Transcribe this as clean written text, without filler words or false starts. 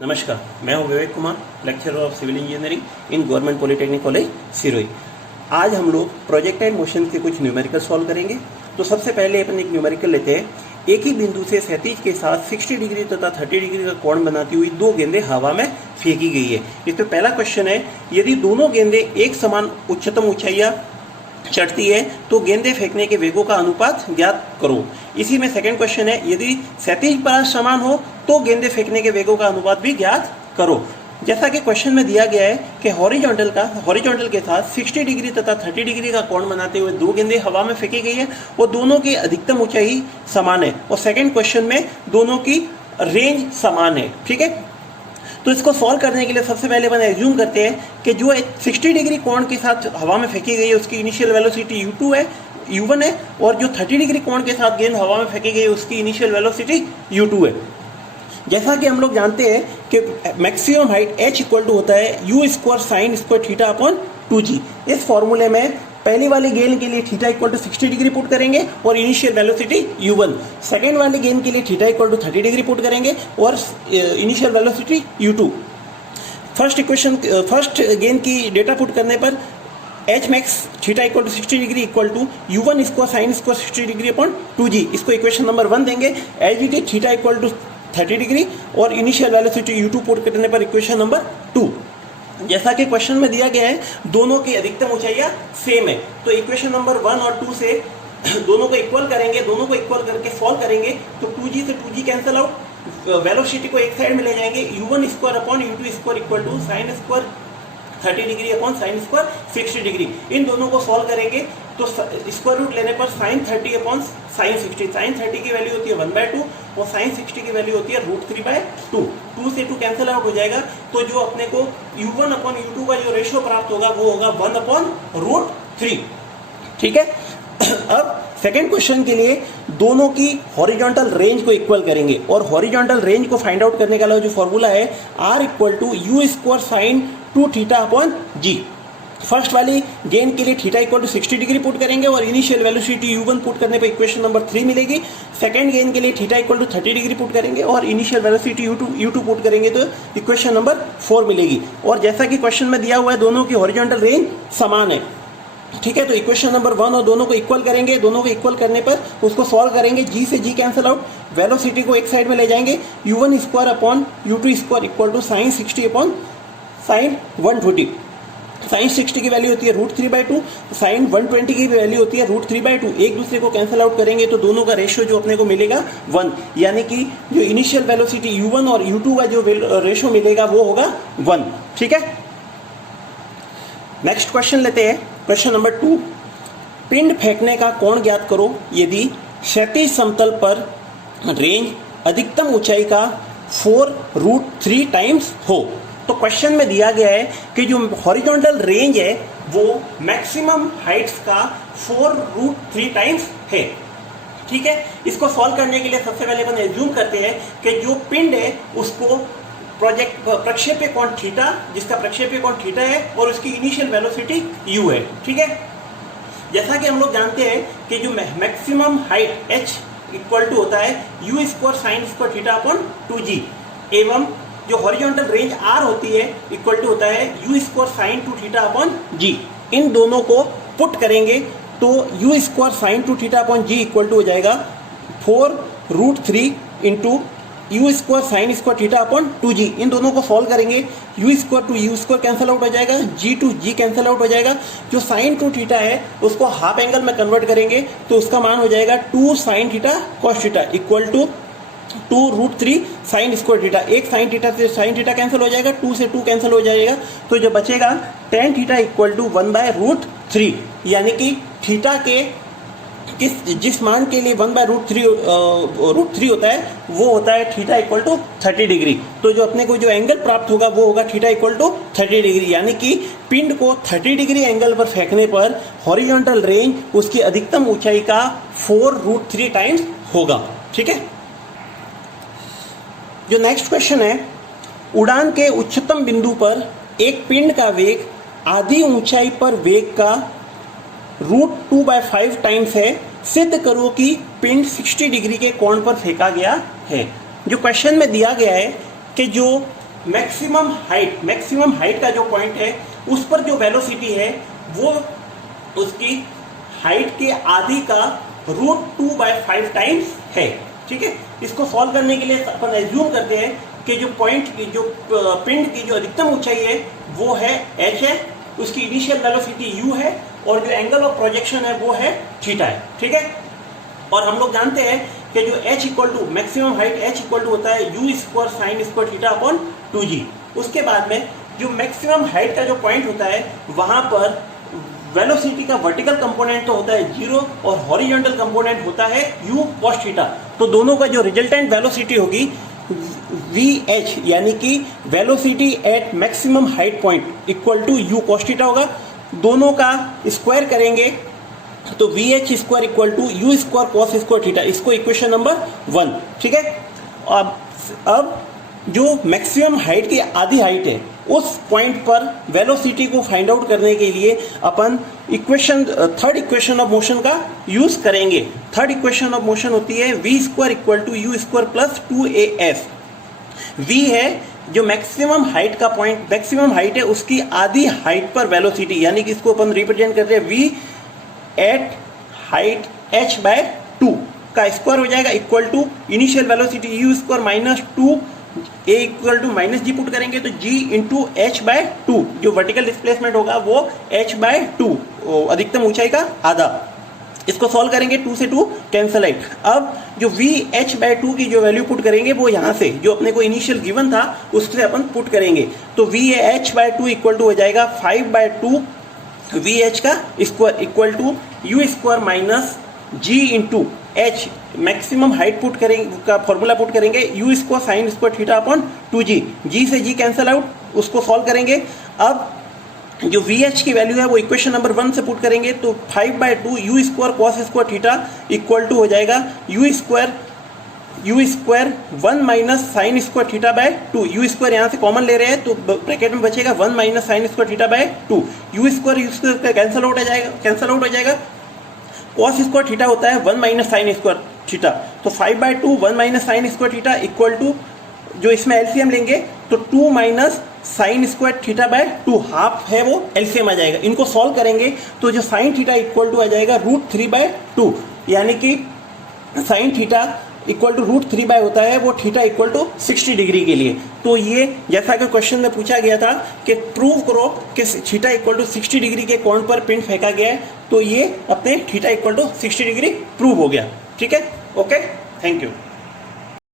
नमस्कार, मैं हूं Vivek Kumar, lecturer of civil engineering in government polytechnic college Sirohi. आज हम लोग प्रोजेक्टाइल मोशन के कुछ न्यूमेरिकल सॉल्व करेंगे। तो सबसे पहले अपन एक न्यूमेरिकल लेते हैं। एक ही बिंदु से क्षैतिज के साथ 60 डिग्री तथा 30 डिग्री का कोण बनाती हुई दो गेंदें हवा में फेंकी गई है। इसमें पहला क्वेश्चन है, यदि दोनों गेंदें एक समान उच्चतम ऊंचाइयां चढ़ती है तो गेंदें फेंकने के वेगों का अनुपात ज्ञात करो। इसी में सेकंड क्वेश्चन है, यदि क्षैतिज परास समान हो तो गेंदें फेंकने के वेगों का अनुपात भी ज्ञात करो। जैसा कि क्वेश्चन में दिया गया है कि हॉरिजॉन्टल के साथ 60 डिग्री तथा 30 डिग्री का कोण बनाते हुए दो गेंदें हवा में फेंकी गई है और दोनों की अधिकतम ऊंचाई समान है और सेकंड क्वेश्चन में दोनों की रेंज समान है। ठीक है, तो इसको सॉल्व करने के लिए सबसे पहले अपन एज्यूम करते हैं कि जो 60 डिग्री कोण के साथ हवा में फेंकी गई है उसकी इनिशियल वेलोसिटी u2 है, u1 है, और जो 30 डिग्री कोण के साथ गेंद हवा में फेंकी गई है उसकी इनिशियल वेलोसिटी u2 है। जैसा कि हम लोग जानते हैं कि maximum height h equal to होता है u square sine square theta upon 2g। इस फॉर्मूले में पहली वाली गेंद के लिए theta equal to 60 degree put करेंगे और इनिशियल वेलोसिटी u1। सेकेंड वाली गेंद के लिए theta equal to 30 degree put करेंगे और इनिशियल वेलोसिटी u2। फर्स्ट गेंद की डेटा पुट करने पर H max theta equal to 60 degree equal to u1 square sine square 60 degree upon 2g। इसको इक्वेशन नंबर 1 देंगे। H D theta equal to 30 degree और initial velocity u2 put करने पर equation number 2। जैसा कि question में दिया गया है दोनों की अधिकतम ऊंचाइयां सेम है, तो इक्वेशन नंबर 1 और 2 से दोनों को इक्वल करेंगे। दोनों को इक्वल करके सॉल्व करेंगे तो 2g से 2g कैंसिल आउट, वेलोसिटी को एक साइड में ले जाएंगे। u1 square upon u2 square equal to sine square 30 degree upon sine square 60 degree. इन दोनों को सॉल्व करेंगे तो स्क्वायर रूट लेने पर साइन 30 अपॉन साइन 60, साइन 30 की वैल्यू होती है 1/2 और साइन 60 की वैल्यू होती है √3/2। 2 से 2 कैंसिल आउट हो जाएगा, तो जो अपने को u1 अपॉन u2 का जो रेशियो प्राप्त होगा वो होगा 1/√3। ठीक है, अब सेकेंड क्वेश्चन के लिए दोनों की हॉरिजॉन्टल रेंज को इक्वल करेंगे और हॉरिजॉन्टल रेंज को फाइंड आउट करने का जो फॉर्मूला है r equal to u square sine 2 theta upon g। First वाली गेंद के लिए theta equal to 60 degree put करेंगे और इनिशियल वेलोसिटी u1 पुट करने पर इक्वेशन नंबर 3 मिलेगी। सेकंड गेंद के लिए theta equal to 30 degree put करेंगे और इनिशियल वेलोसिटी u2 पुट करेंगे तो इक्वेशन नंबर 4 मिलेगी। और जैसा कि क्वेश्चन में दिया हुआ है दोनों की हॉरिजॉन्टल रेंज समान है। ठीक है, तो इक्वेशन नंबर 1 और दोनों को इक्वल करेंगे। दोनों को इक्वल करने पर उसको सॉल्व करेंगे, g से g कैंसिल आउट, वेलोसिटी को एक साइड में ले जाएंगे। u1 square upon u2 square equal to sine 60 upon sine 120। Sine 60 की वैल्यू होती है √3/2, साइन 120 की वैल्यू होती है √3/2। एक दूसरे को कैंसिल आउट करेंगे तो दोनों का रेशियो जो अपने को मिलेगा 1, यानी कि जो इनिशियल वेलोसिटी u1 और u2 का जो रेशियो मिलेगा वो होगा 1। ठीक है, नेक्स्ट क्वेश्चन लेते हैं। क्वेश्चन नंबर 2, पिंड फेंकने का कोण ज्ञात करो यदि क्षैतिज समतल पर रेंज अधिकतम ऊंचाई का 4√3 टाइम्स हो। तो क्वेश्चन में दिया गया है कि जो हॉरिजॉन्टल रेंज है वो मैक्सिमम हाइट्स का 4√3 टाइम्स है। ठीक है, इसको सॉल्व करने के लिए सबसे पहले अपन एज्यूम करते हैं कि जो पिंड है उसको प्रक्षेप्य कोण थीटा, जिसका प्रक्षेप्य कोण थीटा है और उसकी इनिशियल वेलोसिटी u है। ठीक है, जैसा कि हम लोग जानते हैं कि जो maximum height h equal to होता है u square sine square theta upon 2g एवं जो हॉरिजॉन्टल रेंज r होती है इक्वल टू होता है u square sine 2 theta upon g। इन दोनों को पुट करेंगे तो u square sine 2 theta upon g equal to हो जाएगा 4√3 into u square sine square theta upon 2g। इन दोनों को सॉल्व करेंगे, u square to u square cancel out हो जाएगा, g to g cancel out हो जाएगा। जो साइन 2 थीटा है उसको हाफ एंगल में कन्वर्ट करेंगे तो उसका मान हो जाएगा 2 sine theta cos theta equal to 2√3 sine square theta. एक साइन थीटा से साइन थीटा कैंसिल हो जाएगा, 2 से 2 कैंसिल हो जाएगा, तो जो बचेगा tan थीटा इक्वल टू 1/√3, यानी कि थीटा के जिस मान के लिए 1/√3 होता है वो होता है थीटा इक्वल टू 30 डिग्री। तो जो अपने को जो एंगल प्राप्त होगा वो होगा थीटा इक्वल टू 30 डिग्री, यानी कि पिंड को 30 डिग्री एंगल पर फेंकने पर हॉरिजॉन्टल रेंज उसकी अधिकतम ऊंचाई का 4√3 टाइम्स होगा। ठीक है, जो नेक्स्ट क्वेश्चन है, उड़ान के उच्चतम बिंदु पर एक पिंड का वेग आधी ऊंचाई पर वेग का √2/5 टाइम्स है। सिद्ध करो कि पिंड 60 डिग्री के कोण पर फेंका गया है। जो क्वेश्चन में दिया गया है कि जो मैक्सिमम हाइट का जो पॉइंट है उस पर जो वेलोसिटी है वो उसकी हाइट के आधी का √2/5 टाइम्स है। ठीक है, इसको सॉल्व करने के लिए अपन एज्यूम करते हैं कि जो पॉइंट की जो पिंड की जो अधिकतम ऊंचाई है वो है h है, उसकी इनिशियल वेलोसिटी u है और जो एंगल ऑफ प्रोजेक्शन है वो है थीटा है। ठीक है, और हम लोग जानते हैं कि जो h equal to maximum height h equal to होता है u² sin square theta upon 2g। उसके बाद में जो मैक्सिमम हाइट का जो पॉइंट होता है वहां पर वेलोसिटी का वर्टिकल कंपोनेंट तो होता है 0 और हॉरिजॉन्टल कंपोनेंट होता है u cos थीटा। तो दोनों का जो रिजल्टेंट वेलोसिटी होगी VH यानी कि velocity at maximum height point equal to u cos theta होगा। दोनों का स्क्वायर करेंगे तो VH square equal to u square cos square theta, इसको इक्वेशन नंबर 1। ठीक है, अब जो मैक्सिमम हाइट की आधी हाइट है उस पॉइंट पर वेलोसिटी को फाइंड आउट करने के लिए अपन थर्ड इक्वेशन ऑफ मोशन का यूज करेंगे। थर्ड इक्वेशन ऑफ मोशन होती है v² equal to u square plus 2as। v है जो मैक्सिमम हाइट का पॉइंट, मैक्सिमम हाइट है उसकी आधी हाइट पर वेलोसिटी, यानी कि इसको अपन रिप्रेजेंट करते हैं v एट हाइट h/2 का स्क्वायर हो जाएगा equal to initial velocity u square minus 2 a equal to minus g put करेंगे तो g इंटू h/2, जो वर्टिकल डिस्प्लेसमेंट होगा वो h/2 अधिकतम ऊंचाई का आधा। इसको सॉल्व करेंगे 2 से 2 कैंसल आउट। अब जो VH/2 की जो वैल्यू पुट करेंगे वो यहाँ से जो अपने को इनिशियल गिवन था उससे अपन पुट करेंगे तो VH/2 इक्वल टू हो जाएगा 5/2 VH का square equal to u square minus g into h। Maximum height put करेंगे का फॉर्मूला पुट करेंगे u square sine square theta upon 2g, g से g कैंसल आउट, उसको सॉल्व करेंगे। अब जो VH की वैल्यू है वो इक्वेशन नंबर 1 से पुट करेंगे तो 5/2 u square cos square theta equal to हो जाएगा u square 1 minus sine square theta by 2। u square यहाँ से कॉमन ले रहे हैं तो ब्रैकेट में बचेगा 1 minus sine square theta by 2। u square cancel out हो जाएगा। cos स्क्वायर थीटा होता है 1 माइनस साइन स्क्वायर थीटा, तो 5/2 1 minus sine square theta equal to जो इसमें एलसीएम लेंगे तो 2 minus sine square theta by 2, half है वो एलसीएम आ जाएगा। इनको सॉल्व करेंगे तो जो साइन थीटा इक्वल टू आ जाएगा √3/2, यानी कि साइन थीटा इक्वल टू √3 होता है वो थीटा इक्वल टू 60 डिग्री के लिए। तो ये जैसा कि क्वेश्चन में पूछा गया था कि प्रूव करो कि थीटा इक्वल टू 60 डिग्री के कोण पर पिंड फेंका गया है, तो ये अपने theta equal to 60 degree prove हो गया। ठीक है, ओके, थैंक यू।